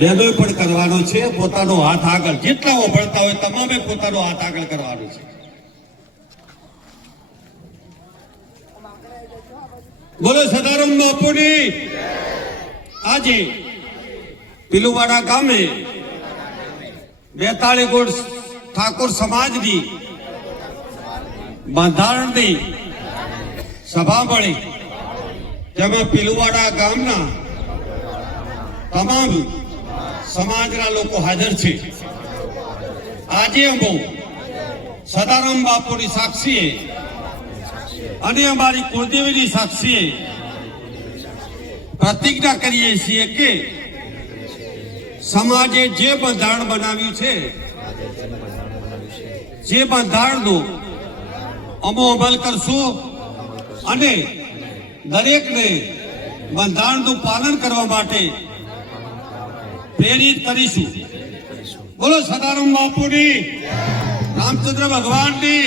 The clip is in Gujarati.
બહેનોએ પણ કરવાનો છે પોતાનો હાથ આગળ, જેટલા ભણતા હોય તમામે પોતાનો હાથ આગળ કરવાનો છે. બોલો સદારામ બાપુની. આજે પીલુવાડા ગામે 42 કોટ ઠાકોર સમાજની બંધારણની સભા મળી, જેમાં પીલુવાડા ગામના તમામ સમાજના લોકો હાજર છે. આજે અમે સદારામ બાપુની સાક્ષીએ અને અમારી કુળદેવીની સાક્ષીએ પ્રતિજ્ઞા કરીએ છીએ કે સમાજે જે બંધારણ બનાવ્યું છે, જે બંધારણનો અમે અમલ કરશું અને દરેકને બંધારણનું પાલન કરવા માટે પ્રેરિત કરીશું. બોલો સદારામ બાપુની, રામચંદ્ર ભગવાનની.